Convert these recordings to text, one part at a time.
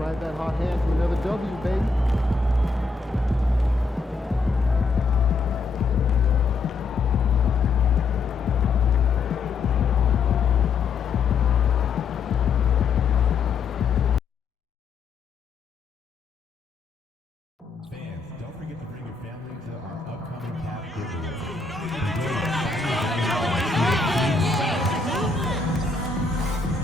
ride that hot hand to another W, baby. Fans, don't forget to bring your family to our upcoming CAP giveaway. The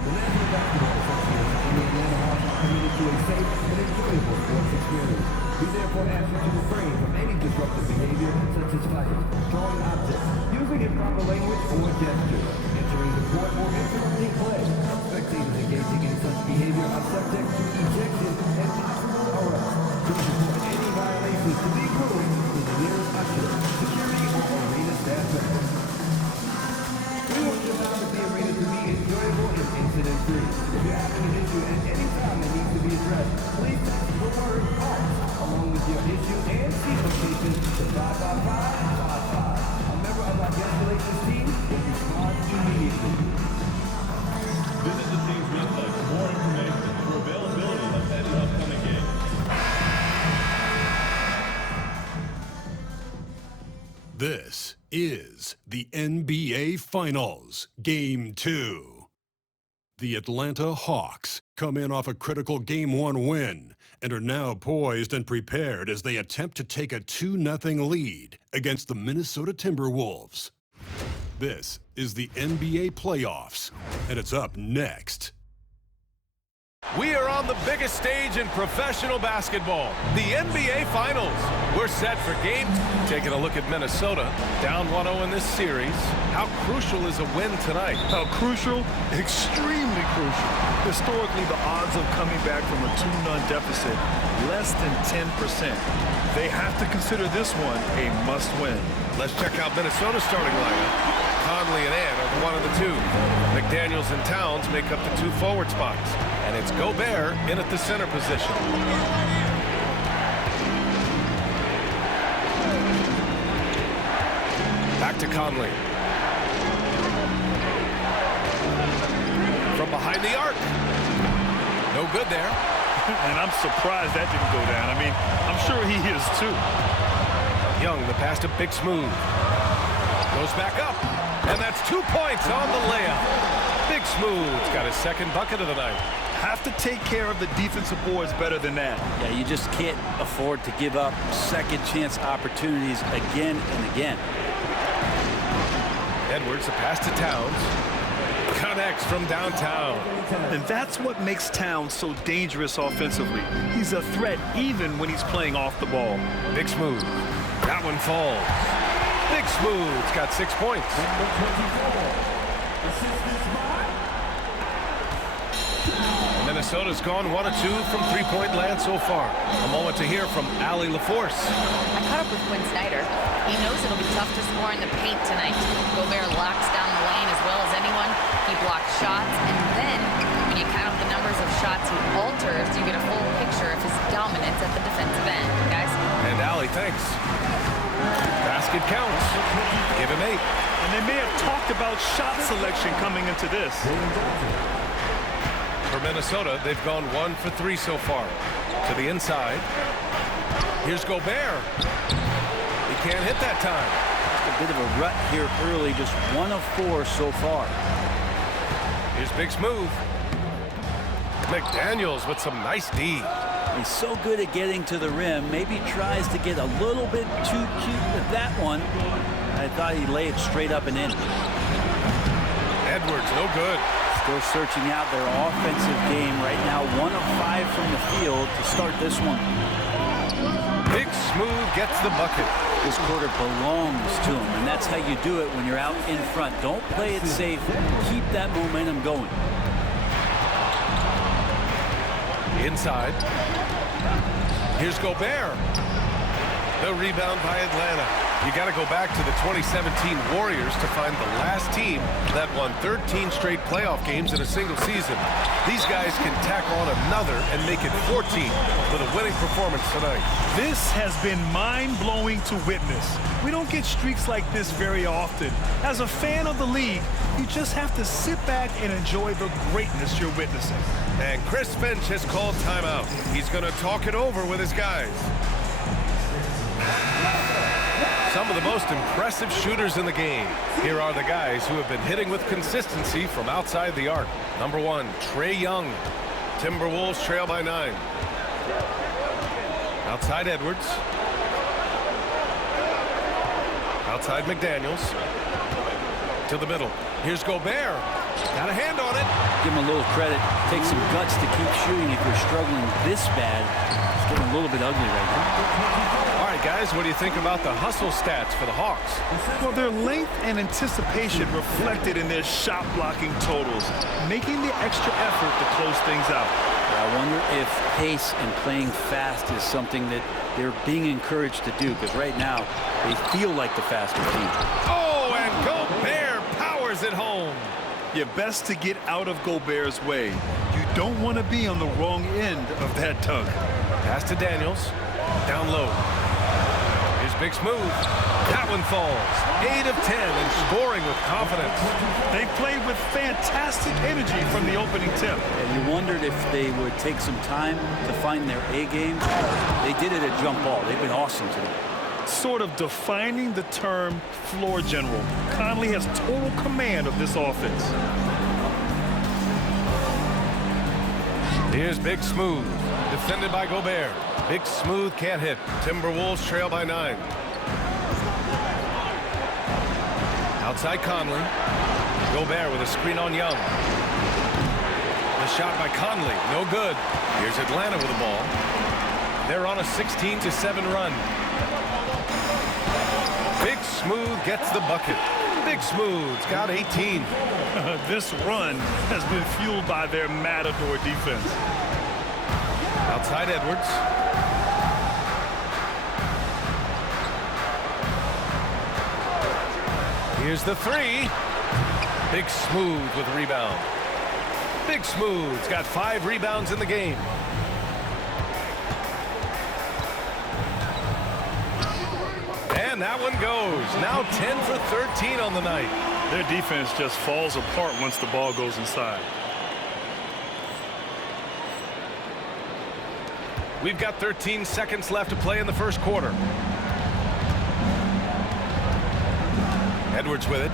National Basketball Association and the Atlanta Hawks are committed to a safe and enjoyable sports experience. We therefore ask you to refrain from any disruptive behavior such as fighting, throwing objects, using improper language or gestures, entering the court or interrupting play. Spectators engaging in such behavior are subject to ejection and possible arrest. Please report any violations to the rules to the nearest usher, security, or arena staff member. We want your time at the arena to be enjoyable and incident-free. If you have an issue at any time that needs to be addressed, please text the word HAWKS along with your issue and seat location to 55555. A member of our guest relations team will respond immediately. Visit the team's website for more information for availability of any upcoming games. This is the NBA Finals, Game 2. The Atlanta Hawks come in off a critical Game 1 win and are now poised and prepared as they attempt to take a 2-0 lead against the Minnesota Timberwolves. This is the NBA playoffs, and it's up next. We are on the biggest stage in professional basketball, the NBA Finals. We're set for game two. Taking a look at Minnesota, down 1-0 in this series. How crucial is a win tonight? How crucial? Extremely crucial. Historically, the odds of coming back from a 2-0 deficit, less than 10%. They have to consider this one a must-win. Let's check out Minnesota's starting lineup. Conley and Ant are one of the two. McDaniels and Towns make up the two forward spots. And it's Gobert in at the center position. Back to Conley. From behind the arc. No good there. And I'm surprised that didn't go down. I mean, I'm sure he is too. Young, the pass to Big Smooth. Goes back up. And that's 2 points on the layup. Big Smooth's got his second bucket of the night. Have to take care of the defensive boards better than that. Yeah, you just can't afford to give up second chance opportunities again and again. Edwards, a pass to Towns. Connects from downtown. And that's what makes Towns so dangerous offensively. He's a threat even when he's playing off the ball. Big Smooth. That one falls. Big Smooth's got 6 points. Minnesota's gone 1 of 2 from three-point land so far. A moment to hear from Allie LaForce. I caught up with Quinn Snyder. He knows it'll be tough to score in the paint tonight. Gobert locks down the lane as well as anyone. He blocks shots, and then when you count up the numbers of shots he alters, you get a full picture of his dominance at the defensive end, guys. And Allie, thanks. Basket counts. Give him 8. And they may have talked about shot selection coming into this. For Minnesota, they've gone 1 for 3 so far. To the inside. Here's Gobert. He can't hit that time. A bit of a rut here early, just 1 of 4 so far. Here's Big Smooth. McDaniels with some nice D. He's so good at getting to the rim. Maybe tries to get a little bit too cute with that one. I thought he'd lay it straight up and in. Edwards, no good. Still searching out their offensive game right now. 1 of 5 from the field to start this one. Big Smooth gets the bucket. This quarter belongs to him, and that's how you do it when you're out in front. Don't play it safe. Keep that momentum going. Inside. Here's Gobert. The rebound by Atlanta. You got to go back to the 2017 Warriors to find the last team that won 13 straight playoff games in a single season. These guys can tack on another and make it 14 with a winning performance tonight. This has been mind-blowing to witness. We don't get streaks like this very often. As a fan of the league, you just have to sit back and enjoy the greatness you're witnessing. And Chris Finch has called timeout. He's going to talk it over with his guys. Some of the most impressive shooters in the game. Here are the guys who have been hitting with consistency from outside the arc. Number 1, Trae Young. Timberwolves trail by 9. Outside Edwards. Outside McDaniels. To the middle. Here's Gobert. Got a hand on it. Give him a little credit. Take some guts to keep shooting if you're struggling this bad. It's getting a little bit ugly right now. All right, guys, what do you think about the hustle stats for the Hawks? Well, their length and anticipation reflected in their shot blocking totals, making the extra effort to close things out. I wonder if pace and playing fast is something that they're being encouraged to do, because right now they feel like the faster team. Oh, and Gobert powers it home. You're best to get out of Gobert's way. You don't want to be on the wrong end of that tug. Pass to Daniels. Down low. Here's Big Smooth. That one falls. 8 of 10 and scoring with confidence. They played with fantastic energy from the opening tip. And you wondered if they would take some time to find their A game. They did it at jump ball. They've been awesome today. Sort of defining the term floor general. Conley has total command of this offense. Here's Big Smooth. Defended by Gobert. Big Smooth can't hit. Timberwolves trail by 9. Outside Conley. Gobert with a screen on Young. The shot by Conley. No good. Here's Atlanta with the ball. They're on a 16-7 run. Big Smooth gets the bucket. Big Smooth's got 18. This run has been fueled by their Matador defense. Outside Edwards. Here's the 3. Big Smooth with a rebound. Big Smooth's got 5 rebounds in the game. And that one goes. Now 10 for 13 on the night. Their defense just falls apart once the ball goes inside. We've got 13 seconds left to play in the first quarter. Edwards with it.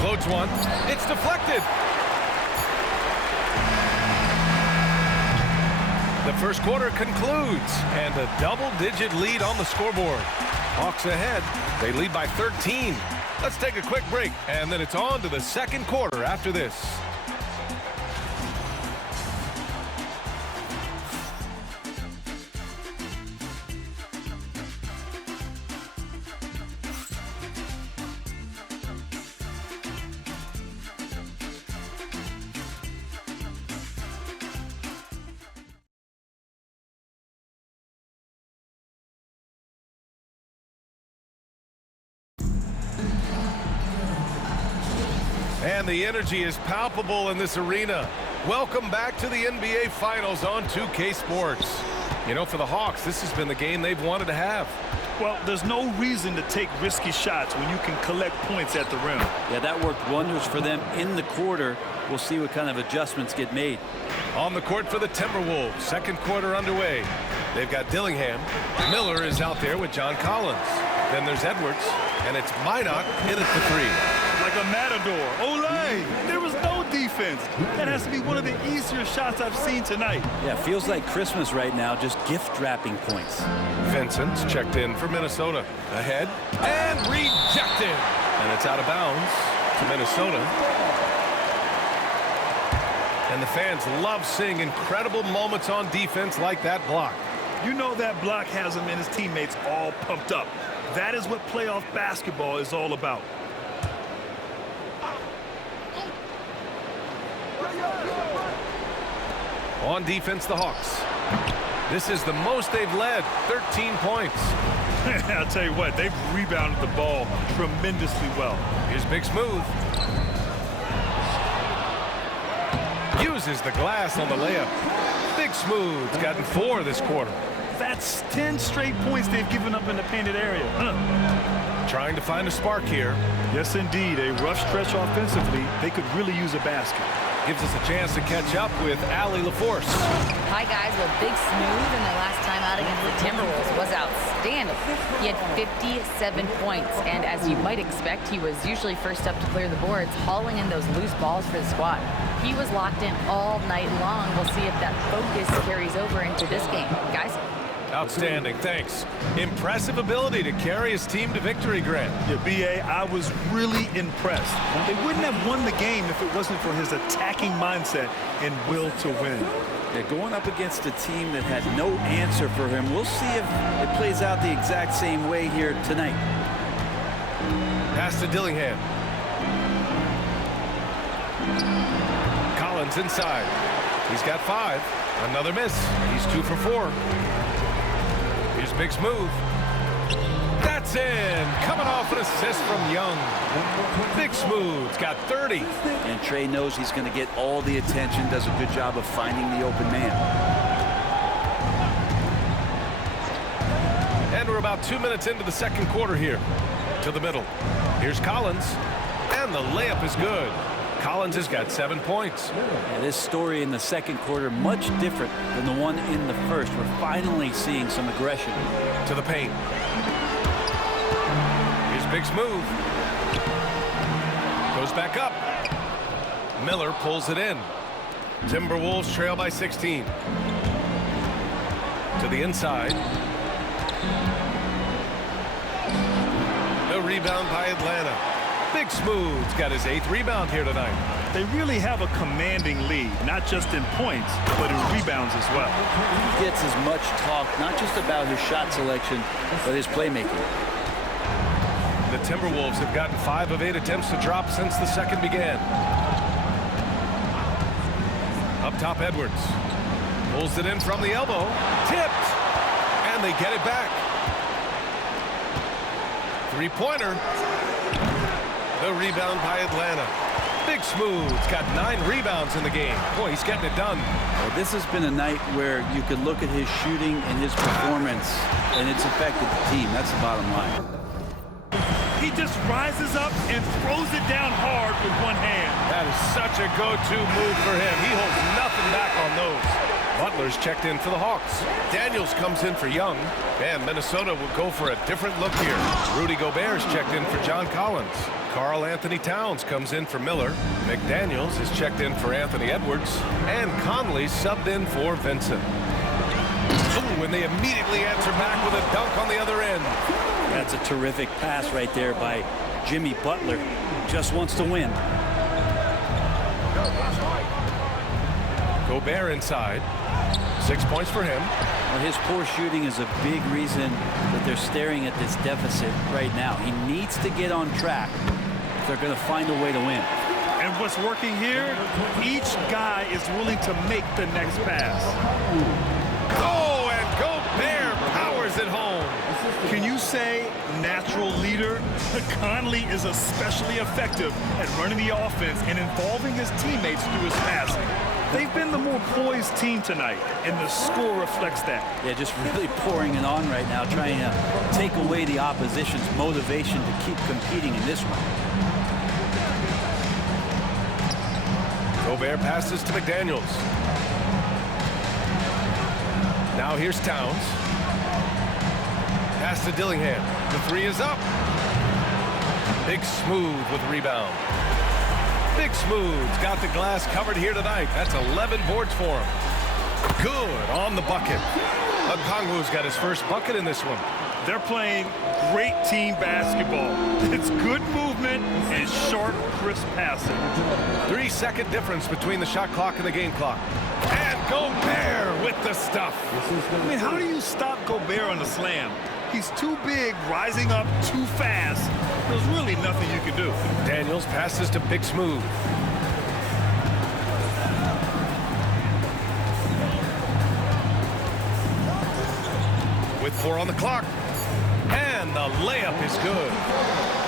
Floats one. It's deflected. The first quarter concludes, and a double-digit lead on the scoreboard. Hawks ahead. They lead by 13. Let's take a quick break, and then it's on to the second quarter after this. And the energy is palpable in this arena. Welcome back to the NBA Finals on 2K Sports. You know, for the Hawks, this has been the game they've wanted to have. Well, there's no reason to take risky shots when you can collect points at the rim. Yeah, that worked wonders for them in the quarter. We'll see what kind of adjustments get made. On the court for the Timberwolves, second quarter underway. They've got Dillingham. Miller is out there with John Collins. Then there's Edwards, and it's Minot in at the 3. Like a Matador. Olay! There was no defense. That has to be one of the easier shots I've seen tonight. Yeah, feels like Christmas right now, just gift wrapping points. Vincent's checked in for Minnesota. Ahead and rejected. And it's out of bounds to Minnesota. And the fans love seeing incredible moments on defense like that block. You know that block has him and his teammates all pumped up. That is what playoff basketball is all about. On defense, the Hawks. This is the most they've led, 13 points. I'll tell you what, they've rebounded the ball tremendously well. Here's Big Smooth. Uses the glass on the layup. Big Smooth's gotten 4 this quarter. That's 10 straight points they've given up in the painted area. Trying to find a spark here. Yes, indeed. A rough stretch offensively. They could really use a basket. Gives us a chance to catch up with Allie LaForce. Hi, guys. Well, Big Smooth in their last time out against the Timberwolves was outstanding. He had 57 points, and as you might expect, he was usually first up to clear the boards, hauling in those loose balls for the squad. He was locked in all night long. We'll see if that focus carries over into this game. Guys? Outstanding, thanks. Impressive ability to carry his team to victory, Grant. Yeah, B.A., I was really impressed. They wouldn't have won the game if it wasn't for his attacking mindset and will to win. Yeah, going up against a team that had no answer for him. We'll see if it plays out the exact same way here tonight. Pass to Dillingham. Collins inside. He's got 5. Another miss. He's 2 for 4. Here's Big Smooth. That's in. Coming off an assist from Young. Big Smooth's got 30. And Trey knows he's going to get all the attention, does a good job of finding the open man. And we're about 2 minutes into the second quarter here. To the middle. Here's Collins. And the layup is good. Collins has got 7 points. Yeah, this story in the second quarter much different than the one in the first. We're finally seeing some aggression. To the paint. Here's Big Smooth. Goes back up. Miller pulls it in. Timberwolves trail by 16. To the inside. The rebound by Atlanta. Big Smooth's got his 8th rebound here tonight. They really have a commanding lead, not just in points, but in rebounds as well. He gets as much talk, not just about his shot selection, but his playmaking. The Timberwolves have gotten 5 of 8 attempts to drop since the second began. Up top, Edwards. Pulls it in from the elbow. Tipped. And they get it back. 3-pointer. The rebound by Atlanta. Big Smooth's got 9 rebounds in the game. Boy, he's getting it done. Well, this has been a night where you could look at his shooting and his performance, and it's affected the team. That's the bottom line. He just rises up and throws it down hard with one hand. That is such a go-to move for him. He holds nothing back on those. Butler's checked in for the Hawks. Daniels comes in for Young. And Minnesota will go for a different look here. Rudy Gobert's checked in for John Collins. Karl Anthony Towns comes in for Miller. McDaniels is checked in for Anthony Edwards. And Conley subbed in for Vincent. Ooh, and they immediately answer back with a dunk on the other end. That's a terrific pass right there by Jimmy Butler. Just wants to win. Gobert inside. 6 points for him. Well, his poor shooting is a big reason that they're staring at this deficit right now. He needs to get on track if they're going to find a way to win. And what's working here, each guy is willing to make the next pass. Oh, and Gobert powers it home. Can you say natural leader? Conley is especially effective at running the offense and involving his teammates through his passing. They've been the more poised team tonight, and the score reflects that. Yeah, just really pouring it on right now, trying to take away the opposition's motivation to keep competing in this one. Gobert passes to McDaniels. Now here's Towns. Pass to Dillingham. The 3 is up. Big Smooth with rebound. Big Smooth's got the glass covered here tonight. That's 11 boards for him. Good on the bucket. Okongwu's got his first bucket in this one. They're playing great team basketball. It's good movement and sharp, crisp passing. 3-second difference between the shot clock and the game clock. And Gobert with the stuff. I mean, how do you stop Gobert on the slam? He's too big, rising up too fast. There's really nothing you can do. Daniels passes to Big Smooth. With 4 on the clock. layup is good.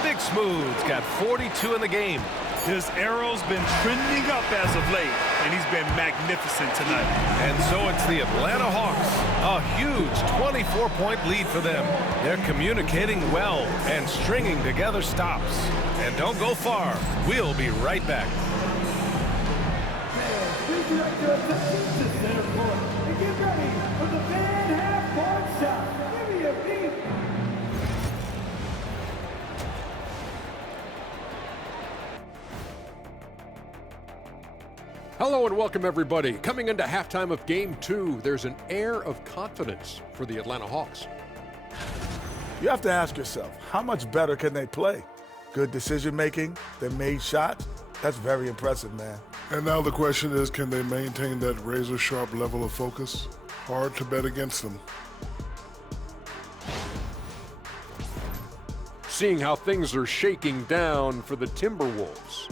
Big Smooth's got 42 in the game. His arrow's been trending up as of late, and he's been magnificent tonight. And so it's the Atlanta Hawks. A huge 24-point lead for them. They're communicating well and stringing together stops. And don't go far. We'll be right back. Please direct your attention to center court and get ready for the fan half-court shot. Give me a beat. Hello and welcome everybody. Coming into halftime of Game 2, there's an air of confidence for the Atlanta Hawks. You have to ask yourself, how much better can they play? Good decision making, they made shots. That's very impressive, man. And now the question is, can they maintain that razor-sharp level of focus? Hard to bet against them. Seeing how things are shaking down for the Timberwolves.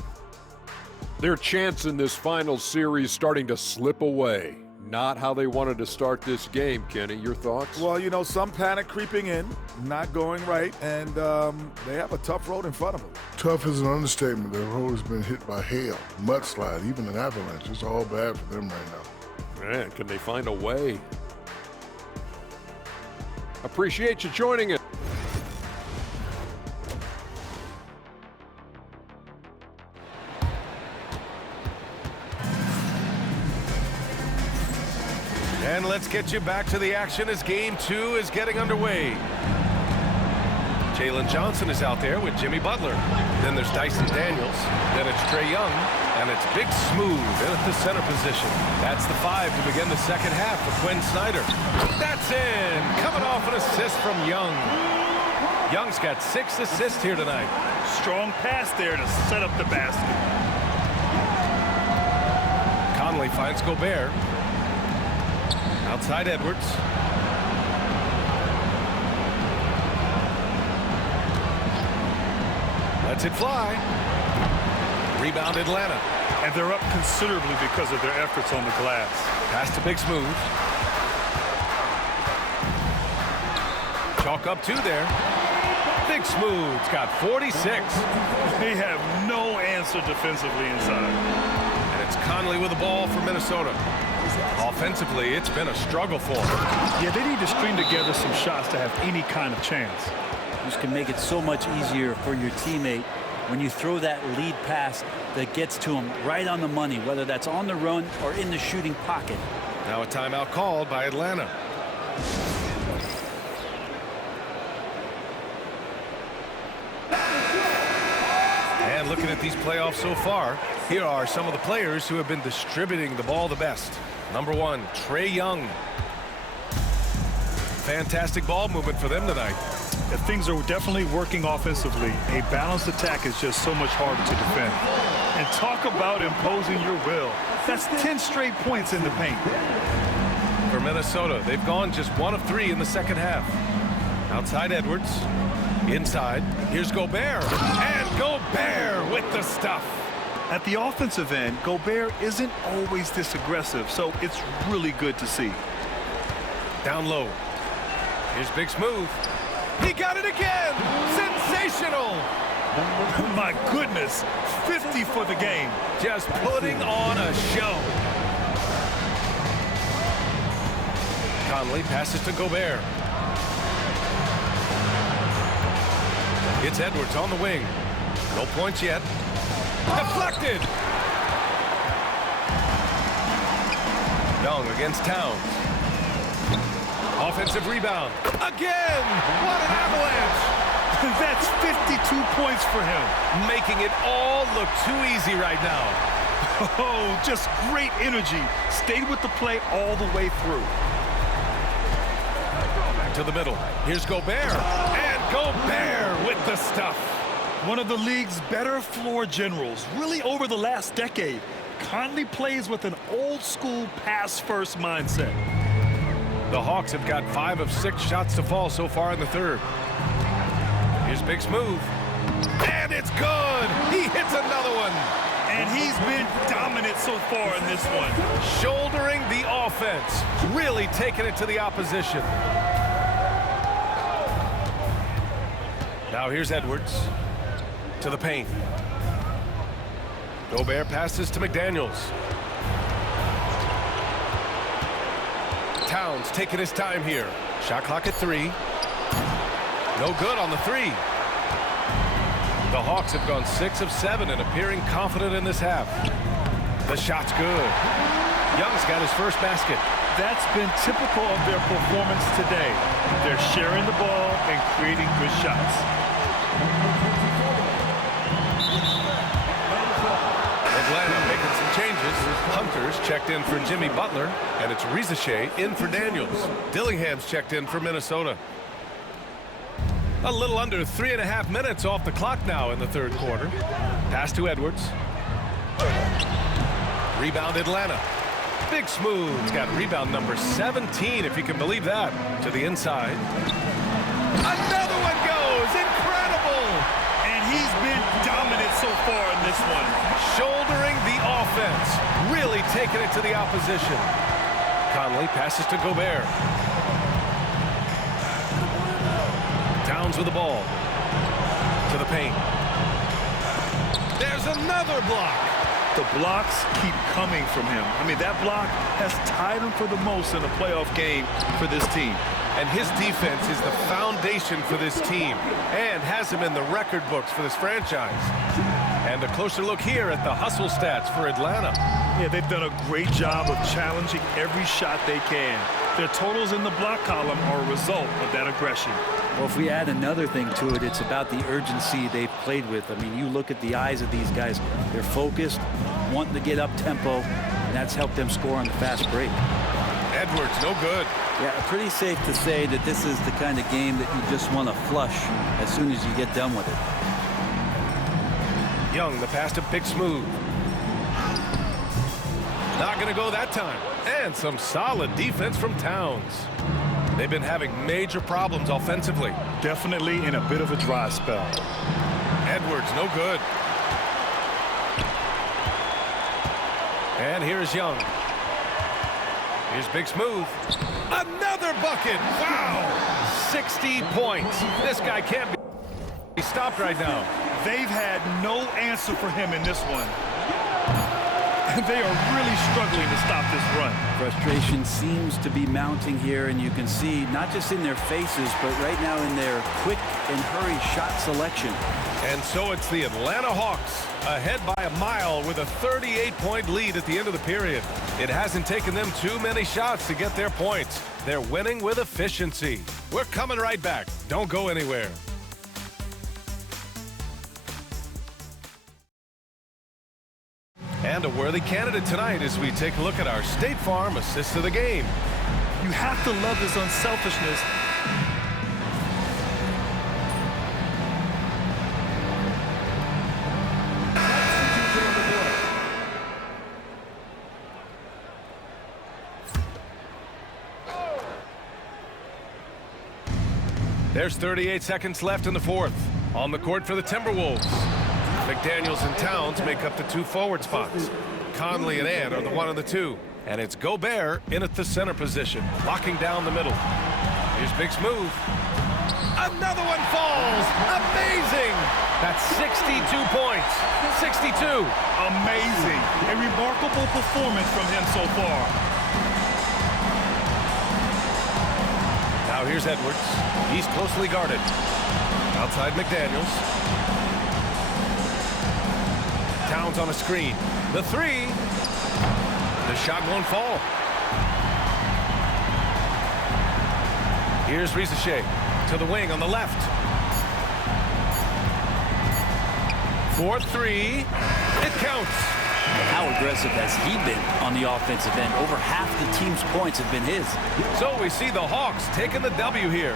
Their chance in this final series starting to slip away. Not how they wanted to start this game, Kenny. Your thoughts? Well, you know, some panic creeping in, not going right, and they have a tough road in front of them. Tough is an understatement. Their road has been hit by hail, mudslide, even an avalanche. It's all bad for them right now. Man, can they find a way? Appreciate you joining us. And let's get you back to the action as Game 2 is getting underway. Jalen Johnson is out there with Jimmy Butler. Then there's Dyson Daniels. Then it's Trae Young. And it's Big Smooth in at the center position. That's the 5 to begin the second half for Quinn Snyder. That's in. Coming off an assist from Young. Young's got 6 assists here tonight. Strong pass there to set up the basket. Conley finds Gobert. Outside Edwards. Lets it fly. Rebound Atlanta. And they're up considerably because of their efforts on the glass. Pass to Big Smooth. Chalk up 2 there. Big Smooth's got 46. They have no answer defensively inside. And it's Conley with the ball for Minnesota. Offensively, it's been a struggle for them. Yeah, they need to string together some shots to have any kind of chance. This can make it so much easier for your teammate when you throw that lead pass that gets to him right on the money, whether that's on the run or in the shooting pocket. Now a timeout called by Atlanta. And looking at these playoffs so far, here are some of the players who have been distributing the ball the best. Number 1, Trae Young. Fantastic ball movement for them tonight. Things are definitely working offensively. A balanced attack is just so much harder to defend. And talk about imposing your will. That's 10 straight points in the paint. For Minnesota, they've gone just 1 of 3 in the second half. Outside Edwards. Inside. Here's Gobert. And Gobert with the stuff. At the offensive end, Gobert isn't always this aggressive, so it's really good to see. Down low. Here's Big Smooth. He got it again! Sensational! My goodness, 50 for the game. Just putting on a show. Conley passes to Gobert. It's Edwards on the wing. No points yet. Deflected! Young against Towns. Offensive rebound. Again! What an avalanche! That's 52 points for him. Making it all look too easy right now. Oh, just great energy. Stayed with the play all the way through. Back to the middle. Here's Gobert. And Gobert with the stuff. One of the league's better floor generals, really over the last decade. Conley plays with an old-school pass-first mindset. The Hawks have got 5 of 6 shots to fall so far in the third. Here's Big Smooth. And it's good! He hits another one! And he's been dominant so far in this one. Shouldering the offense. Really taking it to the opposition. Now here's Edwards to the paint. Gobert passes to McDaniels. Towns taking his time here. Shot clock at 3. No good on the 3. The Hawks have gone 6 of 7 and appearing confident in this half. The shot's good. Young's got his first basket. That's been typical of their performance today. They're sharing the ball and creating good shots. Atlanta making some changes. Hunter's checked in for Jimmy Butler, and it's Rizachet in for Daniels. Dillingham's checked in for Minnesota. A little under 3.5 minutes off the clock now in the third quarter. Pass to Edwards. Rebound Atlanta. Big Smooth's got rebound number 17, if you can believe that. To the inside. Another one goes. Incredible. And he's been dominant so far in this one. Shouldering the offense. Really taking it to the opposition. Conley passes to Gobert. Towns with the ball. To the paint. There's another block. The blocks keep coming from him. I mean, that block has tied him for the most in a playoff game for this team. And his defense is the foundation for this team and has him in the record books for this franchise. And a closer look here at the hustle stats for Atlanta. Yeah, they've done a great job of challenging every shot they can. Their totals in the block column are a result of that aggression. Well, if we add another thing to it, it's about the urgency they've played with. I mean, you look at the eyes of these guys. They're focused, wanting to get up tempo, and that's helped them score on the fast break. Edwards, no good. Yeah, pretty safe to say that this is the kind of game that you just want to flush as soon as you get done with it. Young, the pass to Big Smooth. Not going to go that time. And some solid defense from Towns. They've been having major problems offensively. Definitely in a bit of a dry spell. Edwards, no good. And here's Young. Here's Big Smooth. Another bucket. Wow. 60 points. This guy can't be stopped right now. They've had no answer for him in this one. They are really struggling to stop this run. Frustration seems to be mounting here, and you can see not just in their faces, but right now in their quick and hurry shot selection. And so it's the Atlanta Hawks ahead by a mile with a 38-point lead at the end of the period. It hasn't taken them too many shots to get their points. They're winning with efficiency. We're coming right back. Don't go anywhere. And a worthy candidate tonight as we take a look at our State Farm assist of the game. You have to love his unselfishness. There's 38 seconds left in the fourth. On the court for the Timberwolves. McDaniels and Towns make up the 2 forward spots. Conley and Ant are the 1 and the 2. And it's Gobert in at the center position, locking down the middle. Here's Big Smooth. Another one falls. Amazing. That's 62 points. 62. Amazing. A remarkable performance from him so far. Now here's Edwards. He's closely guarded. Outside McDaniels. Towns on a screen. The 3. The shot won't fall. Here's Rizachet to the wing on the left. 4-3. It counts. How aggressive has he been on the offensive end? Over half the team's points have been his. So we see the Hawks taking the W here.